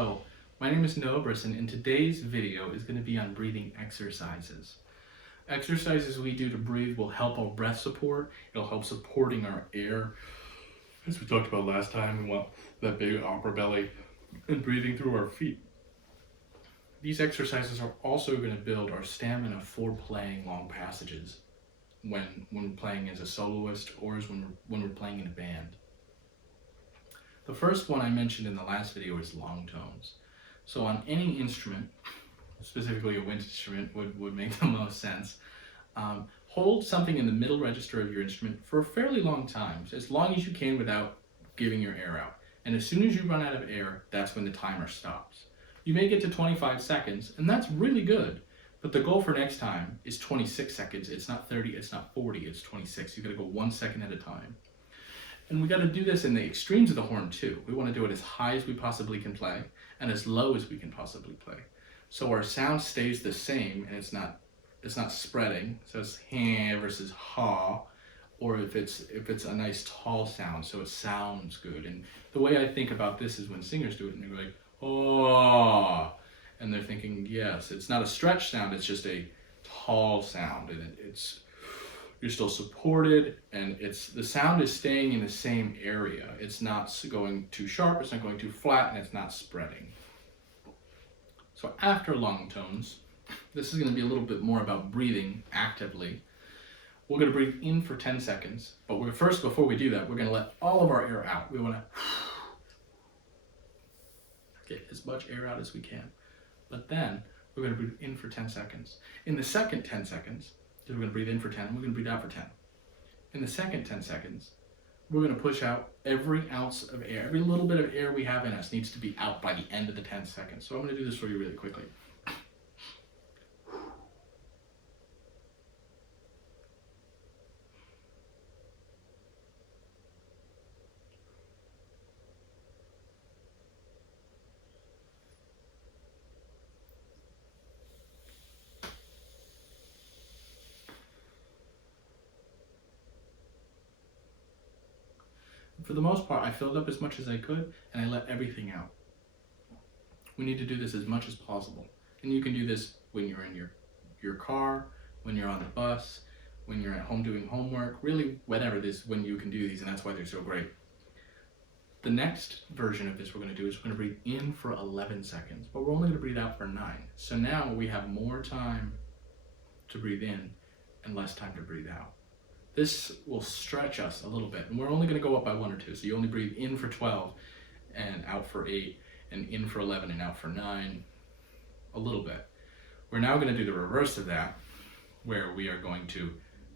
Hello, my name is Noah Brisson, and today's video is going to be on breathing exercises. Exercises we do to breathe will help our breath support. It'll help supporting our air, as we talked about last time. We want that big upper belly and breathing through our feet. These exercises are also going to build our stamina for playing long passages when we're playing as a soloist or as when we're playing in a band. The first one I mentioned in the last video is long tones. So on any instrument, specifically a wind instrument would make the most sense, hold something in the middle register of your instrument for a fairly long time, as long as you can without giving your air out. And as soon as you run out of air, that's when the timer stops. You may get to 25 seconds, and that's really good. But the goal for next time is 26 seconds. It's not 30, it's not 40, it's 26. You gotta go 1 second at a time. And we got to do this in the extremes of the horn too. We want to do it as high as we possibly can play and as low as we can possibly play. So our sound stays the same and it's not spreading. So it's ha versus ha, or if it's a nice tall sound, so it sounds good. And the way I think about this is when singers do it and they're like, oh, and they're thinking, yes, it's not a stretch sound, it's just a tall sound, and you're still supported, and the sound is staying in the same area. It's not going too sharp, it's not going too flat, and it's not spreading. So after long tones, this is going to be a little bit more about breathing actively. We're going to breathe in for 10 seconds, but before we do that, we're going to let all of our air out. We want to get as much air out as we can. But then we're going to breathe in for 10 seconds. In the second 10 seconds, we're going to breathe in for 10, and we're going to breathe out for 10. In the second 10 seconds, we're going to push out every ounce of air. Every little bit of air we have in us needs to be out by the end of the 10 seconds. So I'm going to do this for you really quickly. For the most part, I filled up as much as I could and I let everything out. We need to do this as much as possible. And you can do this when you're in your car, when you're on the bus, when you're at home doing homework, really whatever it is when you can do these, and that's why they're so great. The next version of this we're going to do is we're going to breathe in for 11 seconds, but we're only going to breathe out for 9. So now we have more time to breathe in and less time to breathe out. This will stretch us a little bit, and we're only going to go up by 1 or 2. So you only breathe in for 12 and out for 8, and in for 11 and out for 9, a little bit. We're now going to do the reverse of that, where we are going to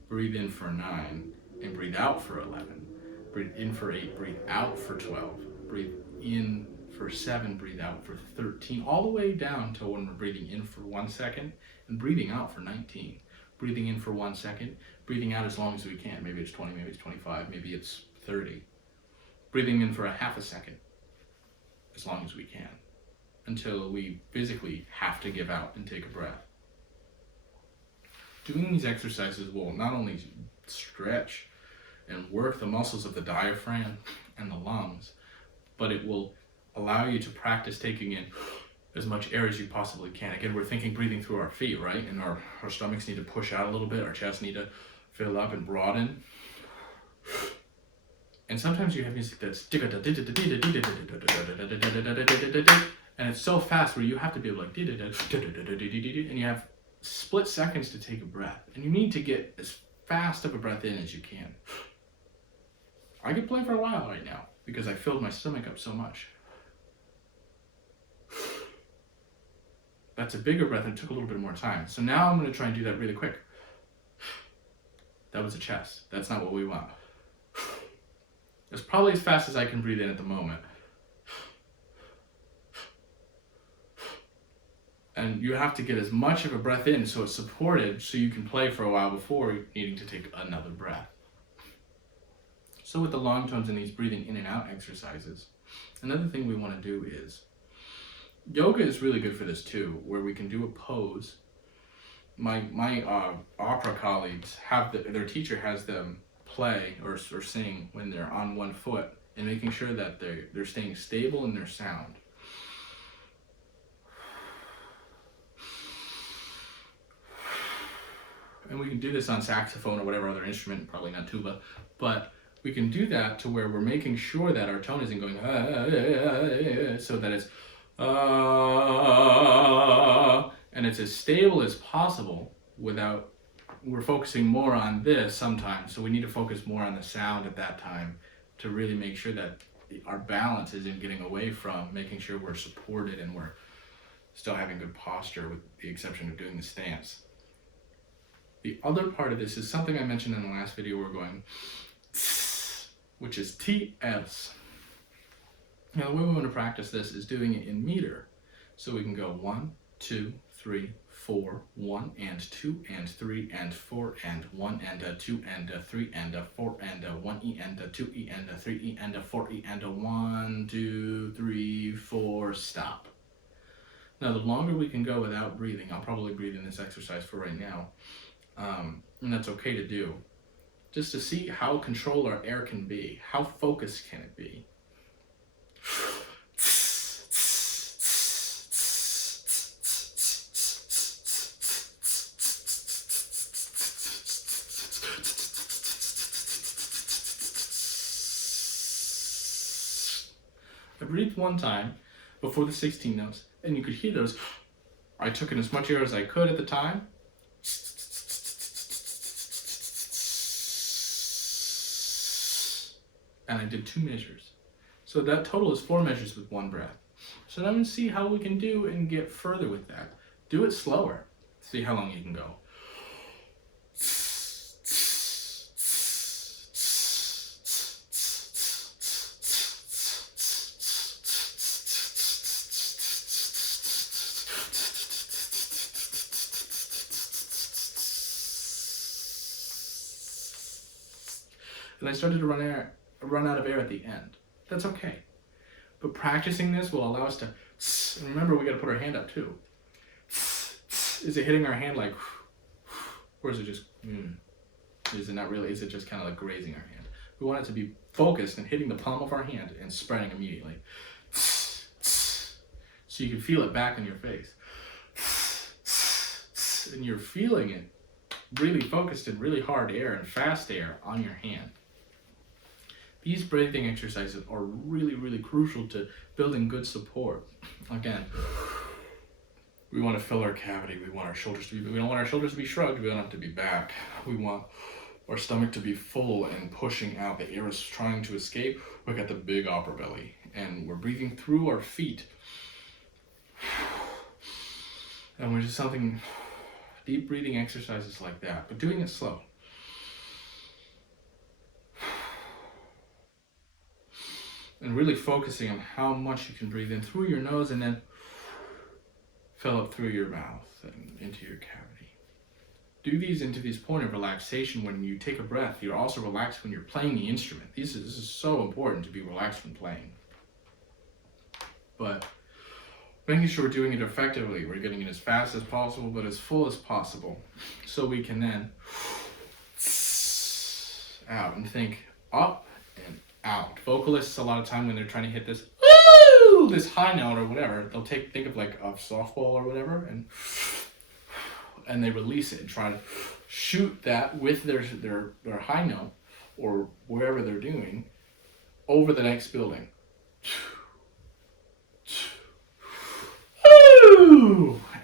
breathe in for 9 and breathe out for 11. Breathe in for 8, breathe out for 12. Breathe in for 7, breathe out for 13, all the way down to when we're breathing in for 1 second and breathing out for 19. Breathing in for 1 second, breathing out as long as we can. Maybe it's 20, maybe it's 25, maybe it's 30. Breathing in for a half a second, as long as we can, until we physically have to give out and take a breath. Doing these exercises will not only stretch and work the muscles of the diaphragm and the lungs, but it will allow you to practice taking in as much air as you possibly can. Again, we're thinking breathing through our feet, right? And our stomachs need to push out a little bit, our chests need to fill up and broaden. And sometimes you have music that's and it's so fast where you have to be like, and you have split seconds to take a breath. And you need to get as fast of a breath in as you can. I could play for a while right now because I filled my stomach up so much. That's a bigger breath and it took a little bit more time. So now I'm going to try and do that really quick. That was a chest. That's not what we want. It's probably as fast as I can breathe in at the moment. And you have to get as much of a breath in so it's supported so you can play for a while before needing to take another breath. So with the long tones and these breathing in and out exercises, another thing we want to do is yoga is really good for this too, where we can do a pose. My opera colleagues their teacher has them play or sing when they're on one foot and making sure that they're staying stable in their sound. And we can do this on saxophone or whatever other instrument, probably not tuba, but we can do that to where we're making sure that our tone isn't going so that it's and it's as stable as possible without, we're focusing more on this sometimes, so we need to focus more on the sound at that time to really make sure that our balance isn't getting away from making sure we're supported and we're still having good posture, with the exception of doing the stance. The other part of this is something I mentioned in the last video. We're going, which is TS. Now the way we want to practice this is doing it in meter. So we can go 1, 2, 3, 4, 1 and 2 and 3 and 4 and 1 and a 2 and a 3 and a 4 and a 1E and a 2E and a 3E and a 4E and a 1, 2, 3, 4, stop. Now the longer we can go without breathing, I'll probably breathe in this exercise for right now, and that's okay to do, just to see how controlled our air can be, how focused can it be. I breathed one time before the 16 notes, and you could hear those. I took in as much air as I could at the time. And I did 2 measures. So that total is 4 measures with 1 breath. So now let's see how we can do and get further with that. Do it slower. See how long you can go. And I started to run out of air at the end. That's okay. But practicing this will allow us to, and remember we got to put our hand up too. Is it hitting our hand like, or is it just, is it not really, is it just kind of like grazing our hand? We want it to be focused and hitting the palm of our hand and spreading immediately. So you can feel it back in your face. And you're feeling it really focused and really hard air and fast air on your hand. These breathing exercises are really, really crucial to building good support. Again, we want to fill our cavity. We want our shoulders to be, we don't want our shoulders to be shrugged. We don't have to be back. We want our stomach to be full and pushing out. The air is trying to escape. We got the big upper belly, and we're breathing through our feet. And we're just something, deep breathing exercises like that, but doing it slow. And really focusing on how much you can breathe in through your nose and then fill up through your mouth and into your cavity. Do these into this point of relaxation. When you take a breath, you're also relaxed when you're playing the instrument. This is so important to be relaxed when playing. But making sure we're doing it effectively, we're getting it as fast as possible, but as full as possible, so we can then out and think up and out. Vocalists, a lot of time when they're trying to hit this woo, this high note or whatever, they'll think of like a softball or whatever, and they release it and try to shoot that with their high note or wherever they're doing over the next building.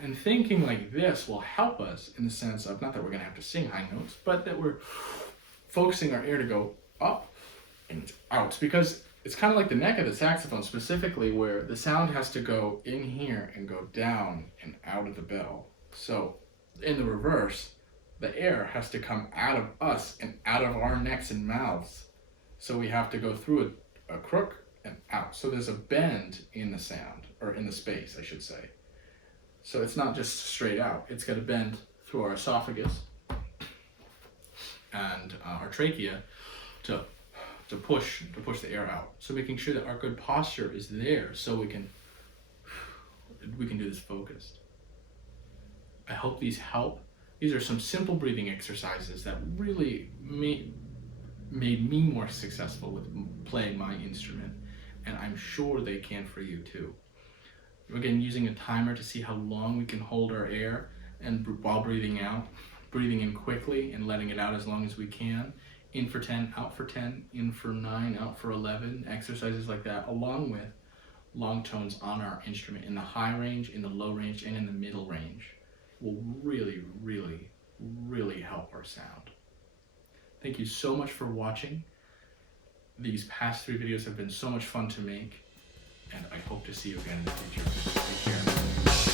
And thinking like this will help us in the sense of, not that we're going to have to sing high notes, but that we're focusing our air to go up and out, because it's kind of like the neck of the saxophone specifically, where the sound has to go in here and go down and out of the bell. So in the reverse, the air has to come out of us and out of our necks and mouths. So we have to go through a crook and out. So there's a bend in the sound, or in the space, I should say. So it's not just straight out. It's got to bend through our esophagus and our trachea to push the air out. So making sure that our good posture is there, so we can do this focused. I hope these help. These are some simple breathing exercises that really made me more successful with playing my instrument, and I'm sure they can for you too. Again, using a timer to see how long we can hold our air and while breathing out, breathing in quickly and letting it out as long as we can. In for 10, out for 10, in for 9, out for 11, exercises like that, along with long tones on our instrument in the high range, in the low range, and in the middle range will really, really, really help our sound. Thank you so much for watching. These past 3 videos have been so much fun to make, and I hope to see you again in the future. Take care.